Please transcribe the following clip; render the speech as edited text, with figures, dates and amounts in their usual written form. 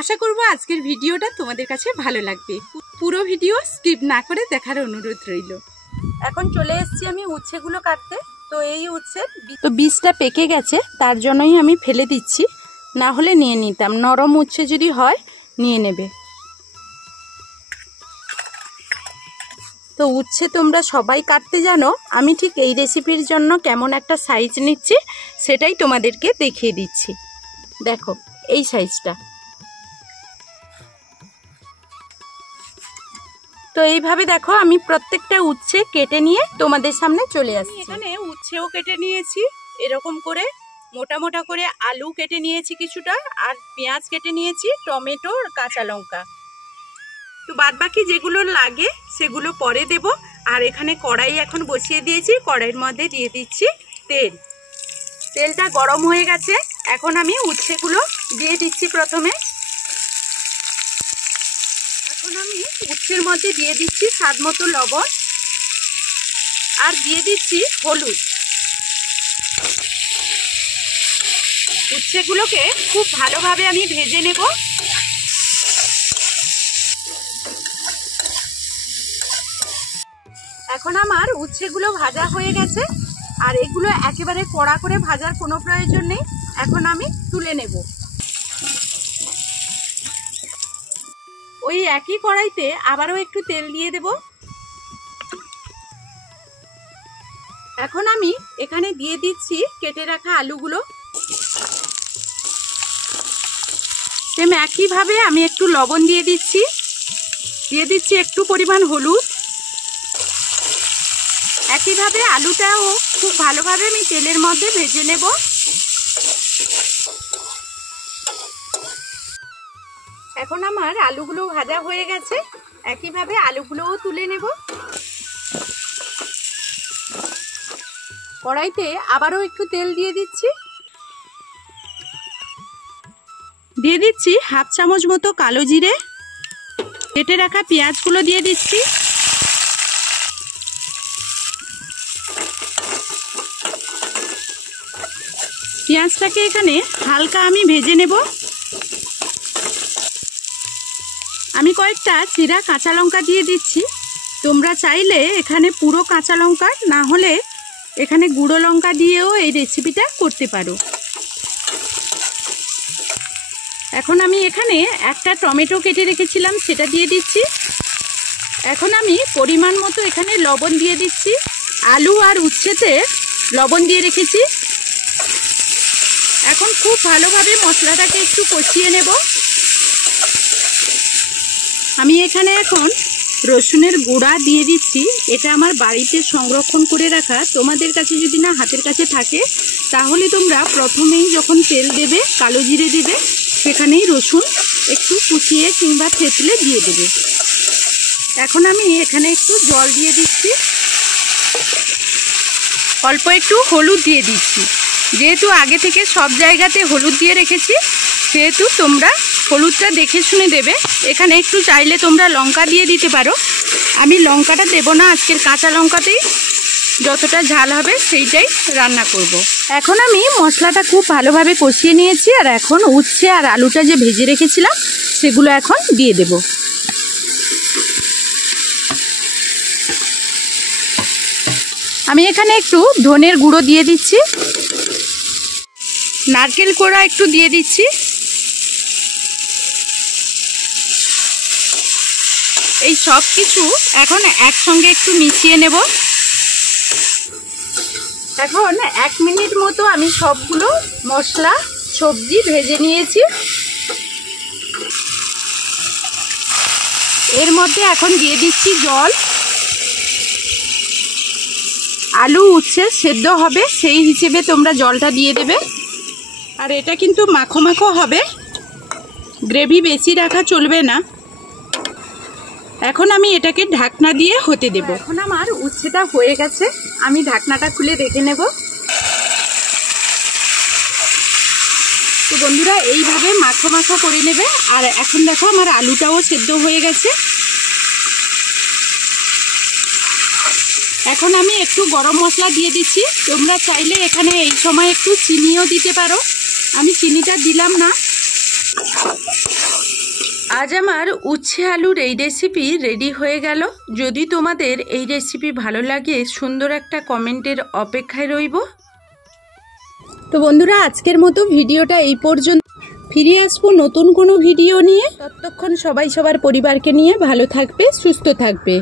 আশা করব আজকের ভিডিওটা তোমাদের কাছে ভালো লাগবে। পুরো ভিডিও স্কিপ না করে দেখার অনুরোধ রইল। এখন চলে এসেছি আমি উচ্ছেগুলো কাটতে। তো এই উচ্ছের বীজটা পেকে গেছে, তার জন্যই আমি ফেলে দিচ্ছি, না হলে নিয়ে নিতাম। নরম উচ্ছে যদি হয় নিয়ে নেবে। তো উচ্ছে তোমরা সবাই কাটতে জানো, আমি ঠিক এই রেসিপির জন্য কেমন একটা সাইজ নিচ্ছি সেটাই তোমাদেরকে দেখিয়ে দিচ্ছি। দেখো এই সাইজটা। তো এইভাবে দেখো আমি প্রত্যেকটা উচ্ছে কেটে নিয়ে তোমাদের সামনে চলে আসছি। এখানে উচ্ছেও কেটে নিয়েছি এরকম করে, মোটা মোটা করে আলু কেটে নিয়েছি কিছুটা, আর পেঁয়াজ কেটে নিয়েছি, টমেটো আর কাঁচা লঙ্কা। তো বাদ বাকি যেগুলো লাগে সেগুলো পরে দেব। আর এখানে কড়াই এখন বসিয়ে দিয়েছি, কড়াইয়ের মধ্যে দিয়ে দিচ্ছি তেল। তেলটা গরম হয়ে গেছে, এখন আমি উচ্ছেগুলো দিয়ে দিচ্ছি প্রথমে। এখন আমি উচ্ছের মধ্যে দিয়ে দিচ্ছি স্বাদ মতো লবণ, আর দিয়ে দিচ্ছি হলুদ। উচ্ছেগুলোকে খুব ভালোভাবে আমি ভেজে নেব। এখন আমার উচ্ছেগুলো ভাজা হয়ে গেছে, আর এগুলো একেবারে কড়া করে ভাজার কোনো প্রয়োজন নেই। এখন আমি তুলে নেব। ওই একই কড়াইতে আবারও একটু তেল দিয়ে দেব। এখন আমি এখানে দিয়ে দিচ্ছি কেটে রাখা আলুগুলো। সেম একইভাবে আমি একটু লবণ দিয়ে দিচ্ছি একটু পরিমাণ হলুদ। একইভাবে আলুটাও খুব ভালোভাবে আমি তেলের মধ্যে ভেজে নেব। এখন আমার আলুগুলো ভাজা হয়ে গেছে, একইভাবে আলুগুলোও তুলে নেব। কড়াইতে আবারও একটু তেল দিয়ে দিচ্ছি। দিয়ে দিচ্ছি হাফ চামচ মতো কালো জিরে। কেটে রাখা পেঁয়াজগুলো দিয়ে দিচ্ছি। পেঁয়াজটাকে এখানে হালকা আমি ভেজে নেব। আমি কয়েকটা চিরা কাঁচা লঙ্কা দিয়ে দিচ্ছি। তোমরা চাইলে এখানে পুরো কাঁচা লঙ্কা, না হলে এখানে গুঁড়ো লঙ্কা দিয়েও এই রেসিপিটা করতে পারো। এখন আমি এখানে একটা টমেটো কেটে রেখেছিলাম, সেটা দিয়ে দিচ্ছি। এখন আমি পরিমাণ মতো এখানে লবণ দিয়ে দিচ্ছি। আলু আর উচ্ছেতে লবণ দিয়ে রেখেছি। এখন খুব ভালোভাবে মশলাটাকে একটু কষিয়ে নেব। আমি এখানে এখন রসুনের গুঁড়া দিয়ে দিচ্ছি। এটা আমার বাড়িতে সংরক্ষণ করে রাখা। তোমাদের কাছে যদি না হাতের কাছে থাকে, তাহলে তোমরা প্রথমেই যখন তেল দেবে, কালো জিরে দেবে, সেখানেই রসুন একটু কুচিয়ে কিংবা থেতলে দিয়ে দেবে। এখন আমি এখানে একটু জল দিয়ে দিচ্ছি, অল্প একটু হলুদ দিয়ে দিচ্ছি। যেহেতু আগে থেকে সব জায়গাতে হলুদ দিয়ে রেখেছি, সেহেতু তোমরা হলুদটা দেখে শুনে দেবে। এখানে একটু চাইলে তোমরা লঙ্কা দিয়ে দিতে পারো। আমি লঙ্কাটা দেব না, আজকের কাঁচা লঙ্কাতেই যতটা ঝাল হবে সেইটাই রান্না করব। এখন আমি মশলাটা খুব ভালোভাবে কষিয়ে নিয়েছি, আর এখন উচ্ছে আর আলুটা যে ভেজে রেখেছিলাম সেগুলো এখন দিয়ে দেব। আমি এখানে একটু ধনের গুঁড়ো দিয়ে দিচ্ছি, নারকেল কোড়া একটু দিয়ে দিচ্ছি। এই সব কিছু এখন একসঙ্গে একটু মিশিয়ে নেব। এখন 1 মিনিট মতো আমি সবগুলো মশলা সবজি ভেজে নিয়েছি। এর মধ্যে এখন দিয়ে দিচ্ছি জল। আলু উচ্ছে সেদ্ধ হবে সেই হিসেবে তোমরা জলটা দিয়ে দেবে। আর এটা কিন্তু মাখো মাখো হবে, গ্রেভি বেশি রাখা চলবে না। এখন আমি এটাকে ঢাকনা দিয়ে হতে দেব। এখন আমার উচ্ছেটা হয়ে গেছে, আমি ঢাকনাটা খুলে দেখে নেব। তো বন্ধুরা এইভাবে মাখো মাখো করে নেবে। আর এখন দেখো আমার আলুটাও সেদ্ধ হয়ে গেছে। এখন আমি একটু গরম মশলা দিয়ে দিচ্ছি। তোমরা চাইলে এখানে এই সময় একটু চিনিও দিতে পারো, আমি চিনিটা দিলাম না। আজ আমার উচ্ছে আলুর এই রেসিপি রেডি হয়ে গেল। যদি তোমাদের এই রেসিপি ভালো লাগে সুন্দর একটা কমেন্টের অপেক্ষায় রইব। তো বন্ধুরা, আজকের মতো ভিডিওটা এই পর্যন্ত। ফিরে আসবো নতুন কোনো ভিডিও নিয়ে। ততক্ষণ সবাই সবার পরিবারকে নিয়ে ভালো থাকবে, সুস্থ থাকবে।